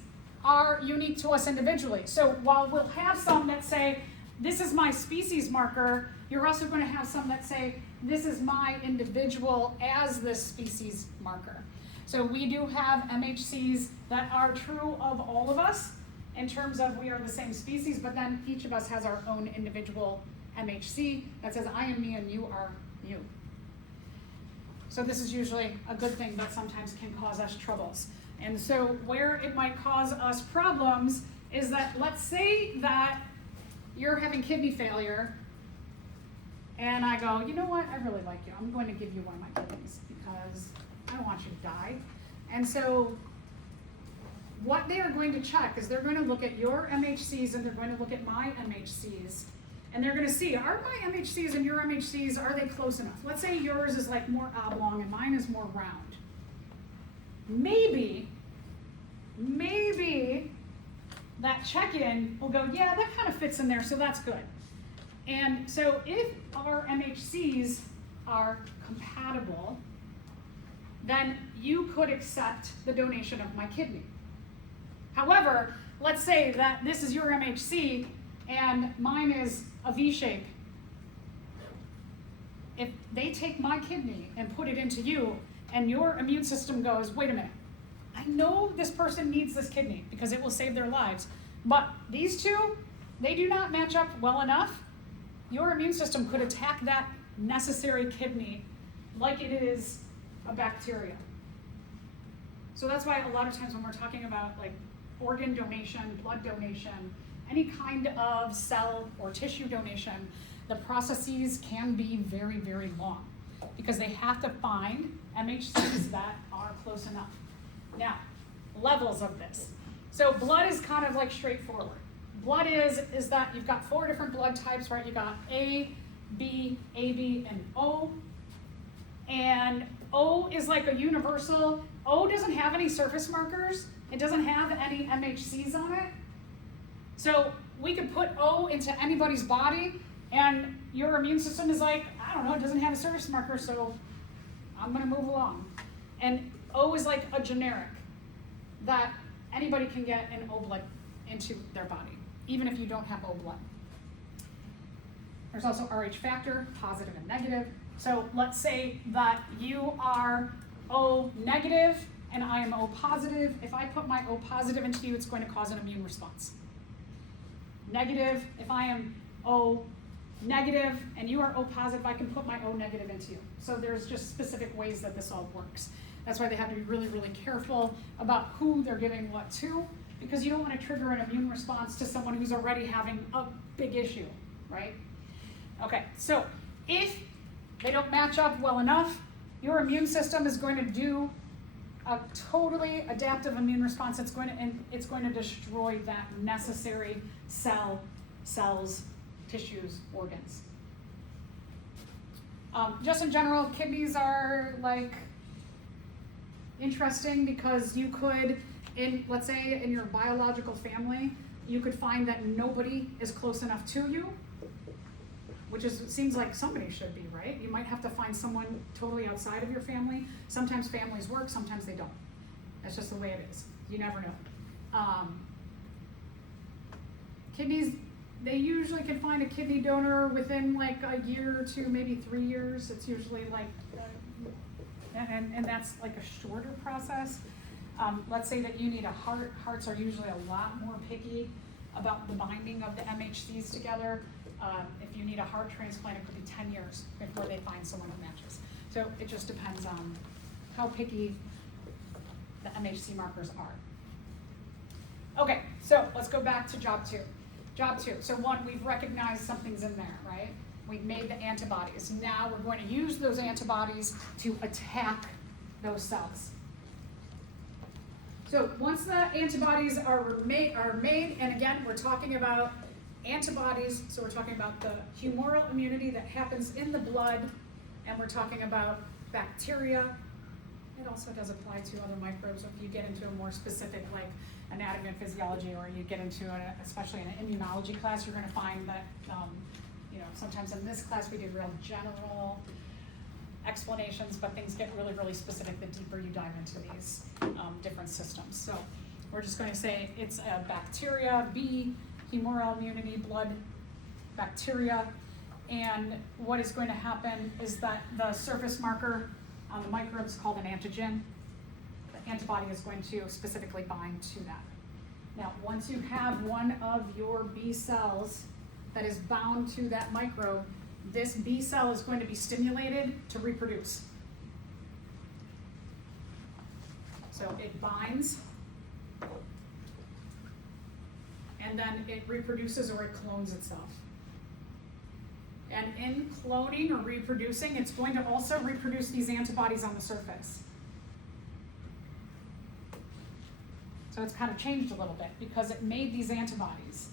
are unique to us individually. So while we'll have some that say, this is my species marker, you're also going to have some that say, this is my individual as this species marker. So we do have MHCs that are true of all of us in terms of we are the same species, but then each of us has our own individual MHC that says I am me and you are you. So this is usually a good thing, but sometimes can cause us troubles. And so where it might cause us problems is that, let's say that you're having kidney failure and I go, you know what, I really like you. I'm going to give you one of my kidneys because I don't want you to die. And so what they are going to check is they're going to look at your MHCs and they're going to look at my MHCs. And they're going to see, are my MHCs and your MHCs, are they close enough? Let's say yours is like more oblong and mine is more round. Maybe that check-in will go, yeah, that kind of fits in there, so that's good. And so if our MHCs are compatible, then you could accept the donation of my kidney. However, let's say that this is your MHC and mine is a V shape. If they take my kidney and put it into you, and your immune system goes, wait a minute, I know this person needs this kidney because it will save their lives, but these two, they do not match up well enough, your immune system could attack that necessary kidney like it is a bacteria. So that's why a lot of times when we're talking about like organ donation, blood donation, any kind of cell or tissue donation, the processes can be very, very long because they have to find MHCs that are close enough. Now, levels of this. So blood is kind of like straightforward. Blood is that you've got 4 different blood types, right? You've got A, B, AB, and O. And O is like a universal. O doesn't have any surface markers. It doesn't have any MHCs on it. So we could put O into anybody's body and your immune system is like, I don't know, it doesn't have a surface marker, so I'm gonna move along. And O is like a generic that anybody can get an O blood into their body, even if you don't have O blood. There's also Rh factor, positive and negative. So let's say that you are O negative and I am O positive. If I put my O positive into you, it's going to cause an immune response. Negative, if I am O negative and you are O positive, I can put my O negative into you. So there's just specific ways that this all works. That's why they have to be really, really careful about who they're giving what to, because you don't want to trigger an immune response to someone who's already having a big issue, right? Okay, so if they don't match up well enough, your immune system is going to do a totally adaptive immune response. It's going to destroy that necessary cells, tissues, organs. Just in general, kidneys are like interesting because you could, let's say in your biological family, you could find that nobody is close enough to you, which seems like somebody should be, right? You might have to find someone totally outside of your family. Sometimes families work, sometimes they don't. That's just the way it is. You never know. Kidneys, they usually can find a kidney donor within like a year to maybe 3 years. It's usually like, and that's like a shorter process. Let's say that you need a heart. Hearts are usually a lot more picky about the binding of the MHCs together. If you need a heart transplant, it could be 10 years before they find someone who matches. So it just depends on how picky the MHC markers are. Okay, so let's go back to job 2. Job 2, so 1, we've recognized something's in there, right? We've made the antibodies. Now we're going to use those antibodies to attack those cells. So once the antibodies are made, and again, we're talking about antibodies, so we're talking about the humoral immunity that happens in the blood, and we're talking about bacteria. It also does apply to other microbes. If you get into a more specific like anatomy and physiology, or you get into especially in an immunology class, you're going to find that sometimes in this class we do real general explanations, but things get really, really specific the deeper you dive into these different systems. So we're just going to say it's a bacteria, B, humoral immunity, blood bacteria, and what is going to happen is that the surface marker on the microbe is called an antigen. The antibody is going to specifically bind to that. Now, once you have one of your B cells that is bound to that microbe, this B cell is going to be stimulated to reproduce. So it binds, and then it reproduces or it clones itself. And in cloning or reproducing, it's going to also reproduce these antibodies on the surface. So it's kind of changed a little bit because it made these antibodies.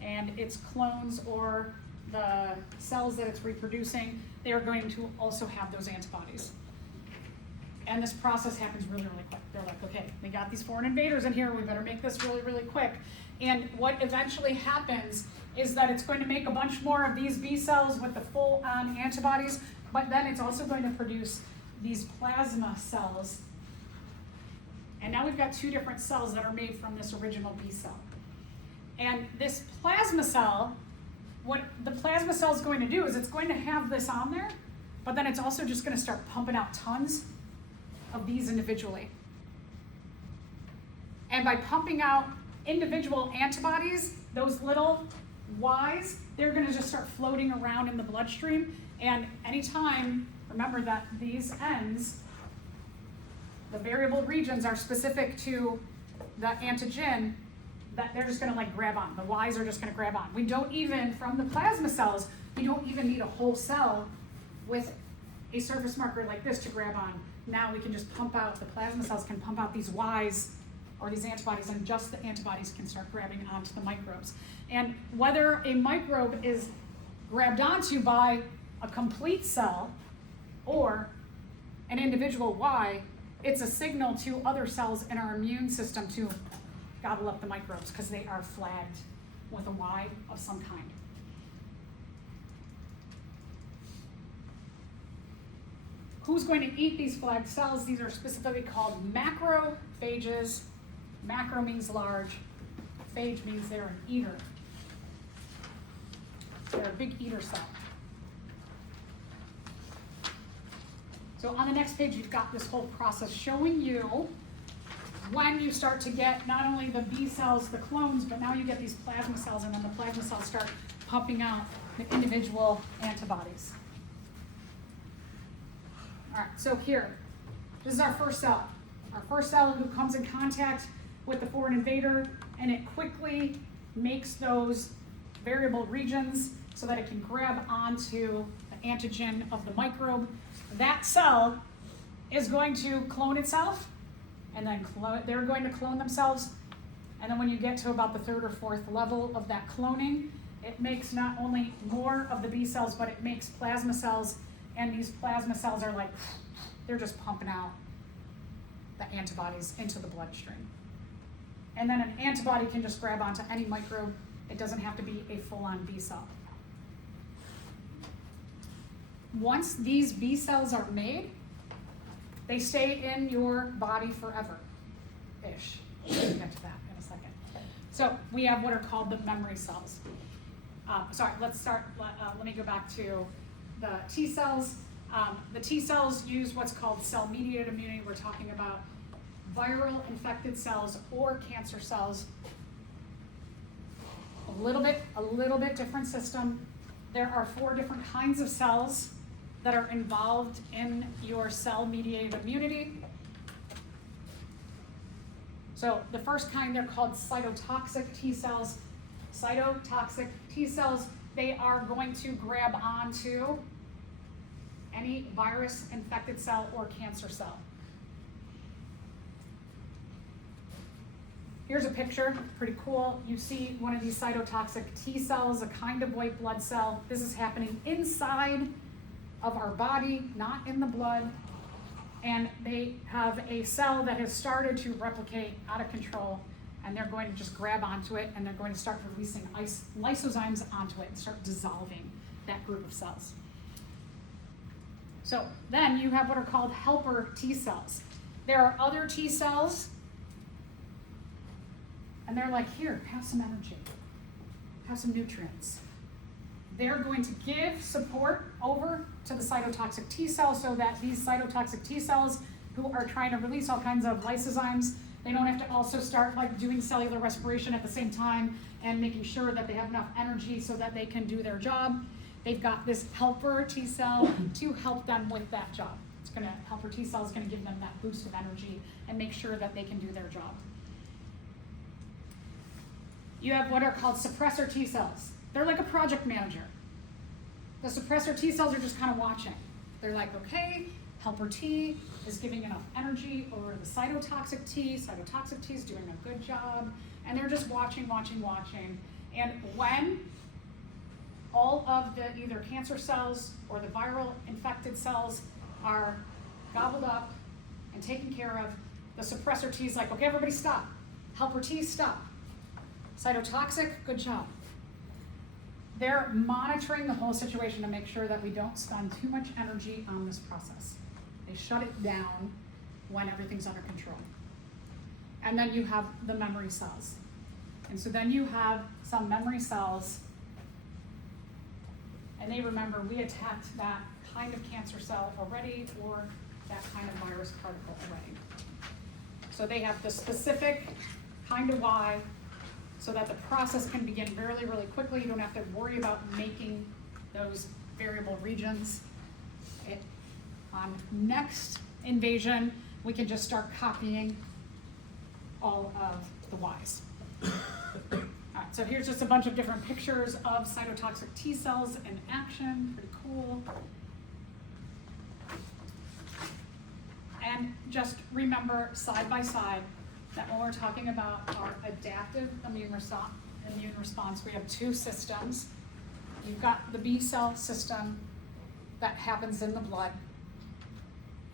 And its clones or the cells that it's reproducing, they are going to also have those antibodies. And this process happens really, really quick. They're like, okay, we got these foreign invaders in here, we better make this really, really quick. And what eventually happens is that it's going to make a bunch more of these B cells with the full-on antibodies, but then it's also going to produce these plasma cells. And now we've got two different cells that are made from this original B cell. And this plasma cell, what the plasma cell is going to do is it's going to have this on there, but then it's also just going to start pumping out tons of these individually. And by pumping out individual antibodies, those little Ys, they're going to just start floating around in the bloodstream. And anytime, remember that these ends, the variable regions are specific to the antigen, that they're just going to like grab on. The Ys are just going to grab on. We don't even, from the plasma cells, we don't even need a whole cell with a surface marker like this to grab on. Now we can just pump out, the plasma cells can pump out these Ys or these antibodies, and just the antibodies can start grabbing onto the microbes. And whether a microbe is grabbed onto by a complete cell or an individual Y, it's a signal to other cells in our immune system to gobble up the microbes because they are flagged with a Y of some kind. Who's going to eat these flagged cells? These are specifically called macrophages. Macro means large, phage means they're an eater. They're a big eater cell. So on the next page, you've got this whole process showing you when you start to get not only the B cells, the clones, but now you get these plasma cells, and then the plasma cells start pumping out the individual antibodies. All right, so here, this is our first cell. Our first cell who comes in contact with the foreign invader, and it quickly makes those variable regions so that it can grab onto the antigen of the microbe. That cell is going to clone itself, and then they're going to clone themselves. And then when you get to about the third or fourth level of that cloning, it makes not only more of the B cells, but it makes plasma cells, and these plasma cells are like, they're just pumping out the antibodies into the bloodstream. And then an antibody can just grab onto any microbe. It doesn't have to be a full-on B cell. Once these B cells are made, they stay in your body forever-ish. We'll get to that in a second. So we have what are called the memory cells. Let's start, let me go back to the T cells. The T cells use what's called cell-mediated immunity. We're talking about viral infected cells or cancer cells. A little bit different system. There are 4 different kinds of cells that are involved in your cell-mediated immunity. So the first kind, they're called cytotoxic T cells. Cytotoxic T cells, they are going to grab onto any virus-infected cell or cancer cell. Here's a picture, pretty cool. You see one of these cytotoxic T cells, a kind of white blood cell. This is happening inside of our body, not in the blood. And they have a cell that has started to replicate out of control, and they're going to just grab onto it, and they're going to start releasing lysozymes onto it and start dissolving that group of cells. So then you have what are called helper T cells. There are other T cells, and they're like, here, have some energy, have some nutrients. They're going to give support over to the cytotoxic T cells so that these cytotoxic T cells who are trying to release all kinds of lysozymes, they don't have to also start like doing cellular respiration at the same time and making sure that they have enough energy so that they can do their job. They've got this helper T cell to help them with that job. Helper T cell is going to give them that boost of energy and make sure that they can do their job. You have what are called suppressor T cells. They're like a project manager. The suppressor T cells are just kind of watching. They're like, okay, helper T is giving enough energy over the cytotoxic T. Cytotoxic T is doing a good job. And they're just watching. And when all of the either cancer cells or the viral infected cells are gobbled up and taken care of, the suppressor T is like, okay, everybody stop. Helper T, stop. Cytotoxic, good job. They're monitoring the whole situation to make sure that we don't spend too much energy on this process. They shut it down when everything's under control. And then you have the memory cells. And so then you have some memory cells, and they remember we attacked that kind of cancer cell already, or that kind of virus particle already. So they have the specific kind of Y, so that the process can begin really, really quickly. You don't have to worry about making those variable regions. On next invasion, we can just start copying all of the Ys. Alright, so here's just a bunch of different pictures of cytotoxic T cells in action, pretty cool. And just remember side by side that when we're talking about our adaptive immune response, we have two systems. You've got the B cell system that happens in the blood.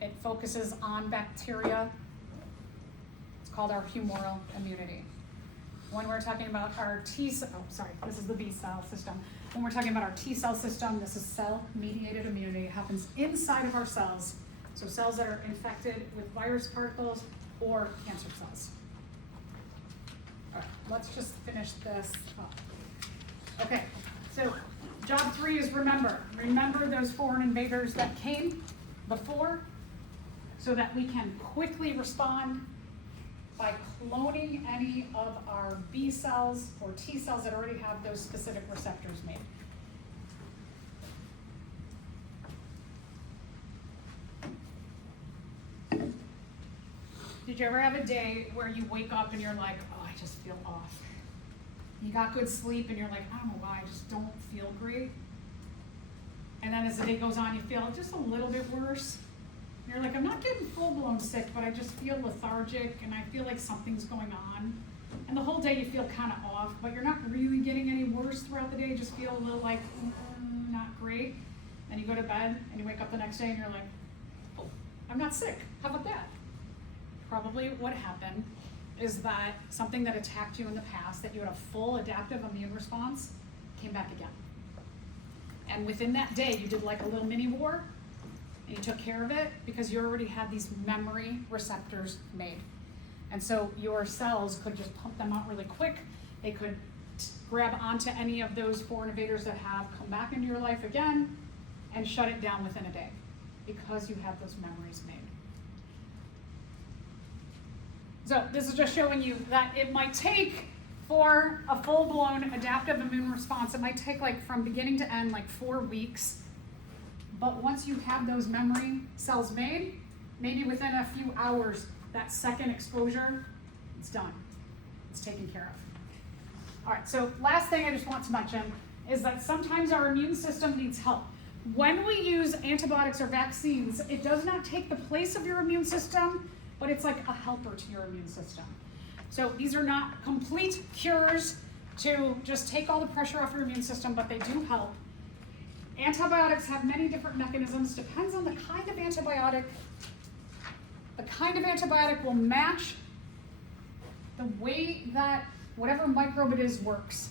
It focuses on bacteria. It's called our humoral immunity. When we're talking about our this is the B cell system. When we're talking about our T cell system, this is cell-mediated immunity. It happens inside of our cells. So cells that are infected with virus particles or cancer cells. All right, let's just finish this up. Okay, so job 3 is remember. Remember those foreign invaders that came before, so that we can quickly respond by cloning any of our B cells or T cells that already have those specific receptors made. Did you ever have a day where you wake up and you're like, oh, I just feel off? You got good sleep and you're like, I don't know why, I just don't feel great. And then as the day goes on, you feel just a little bit worse. You're like, I'm not getting full-blown sick, but I just feel lethargic and I feel like something's going on. And the whole day you feel kind of off, but you're not really getting any worse throughout the day. You just feel a little like, not great. Then you go to bed and you wake up the next day and you're like, oh, I'm not sick. How about that? Probably what happened is that something that attacked you in the past, that you had a full adaptive immune response, came back again. And within that day, you did like a little mini war, and you took care of it because you already had these memory receptors made. And so your cells could just pump them out really quick. They could grab onto any of those foreign invaders that have come back into your life again and shut it down within a day because you have those memories made. So this is just showing you that it might take, for a full-blown adaptive immune response, it might take like from beginning to end like 4 weeks. But once you have those memory cells made, maybe within a few hours, that second exposure, it's done. It's taken care of. All right, so last thing I just want to mention is that sometimes our immune system needs help. When we use antibiotics or vaccines, it does not take the place of your immune system, but it's like a helper to your immune system. So these are not complete cures to just take all the pressure off your immune system, but they do help. Antibiotics have many different mechanisms, depends on the kind of antibiotic. The kind of antibiotic will match the way that whatever microbe it is works.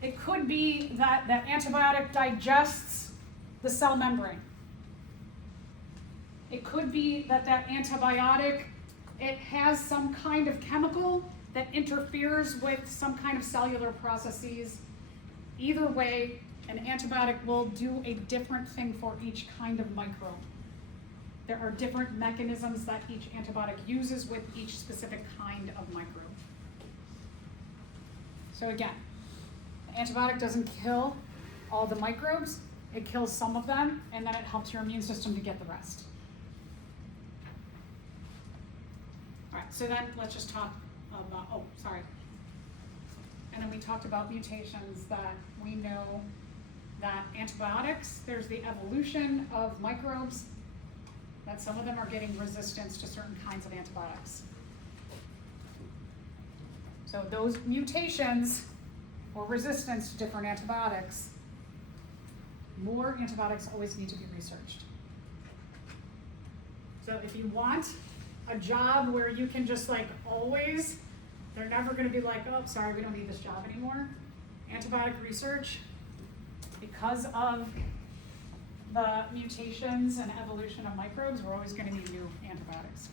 It could be that that antibiotic digests the cell membrane. It could be that that antibiotic, it has some kind of chemical that interferes with some kind of cellular processes. Either way, an antibiotic will do a different thing for each kind of microbe. There are different mechanisms that each antibiotic uses with each specific kind of microbe. So again, the antibiotic doesn't kill all the microbes, it kills some of them, and then it helps your immune system to get the rest. All right, so then let's just talk about, and then we talked about mutations, that we know that antibiotics, there's the evolution of microbes, that some of them are getting resistance to certain kinds of antibiotics. So those mutations or resistance to different antibiotics, more antibiotics always need to be researched. So if you want a job where you can just like always, they're never going to be like, oh, sorry, we don't need this job anymore. antibiotic research, because of the mutations and evolution of microbes, we're always gonna need new antibiotics.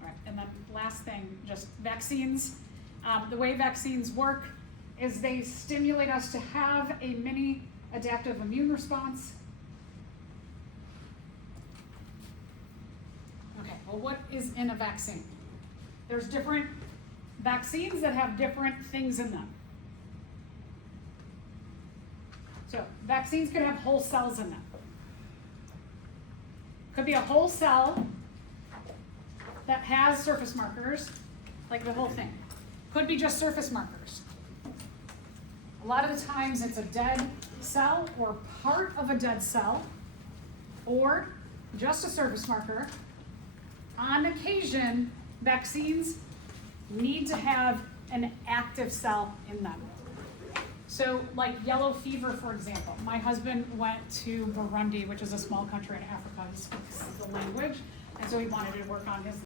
All right, and then last thing, just vaccines. The way vaccines work is they stimulate us to have a mini adaptive immune response. Okay, well, what is in a vaccine? There's different vaccines that have different things in them. So vaccines could have whole cells in them. Could be a whole cell that has surface markers, like the whole thing. Could be just surface markers. A lot of the times it's a dead cell or part of a dead cell, or just a surface marker. On occasion, vaccines need to have an active cell in them. So like yellow fever, for example. My husband went to Burundi, which is a small country in Africa. He speaks the language, and so he wanted to work on his